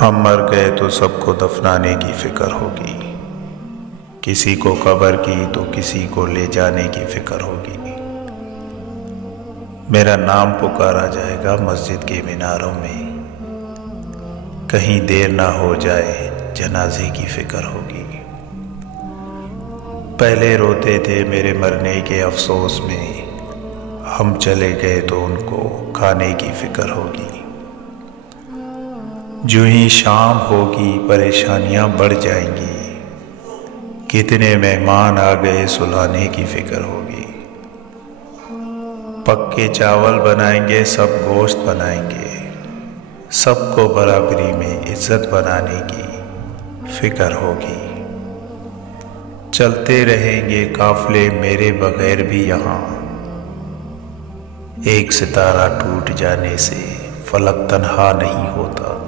हम मर गए तो सबको दफनाने की फिक्र होगी, किसी को कब्र की तो किसी को ले जाने की फिक्र होगी। मेरा नाम पुकारा जाएगा मस्जिद के मीनारों में, कहीं देर ना हो जाए जनाजे की फिक्र होगी। पहले रोते थे मेरे मरने के अफसोस में, हम चले गए तो उनको खाने की फिक्र होगी। जो ही शाम होगी परेशानियां बढ़ जाएंगी, कितने मेहमान आ गए सुलाने की फिक्र होगी। पक्के चावल बनाएंगे सब गोश्त बनाएंगे, सबको बराबरी में इज्जत बनाने की फिक्र होगी। चलते रहेंगे काफले मेरे बगैर भी यहाँ, एक सितारा टूट जाने से फलक तन्हा नहीं होता।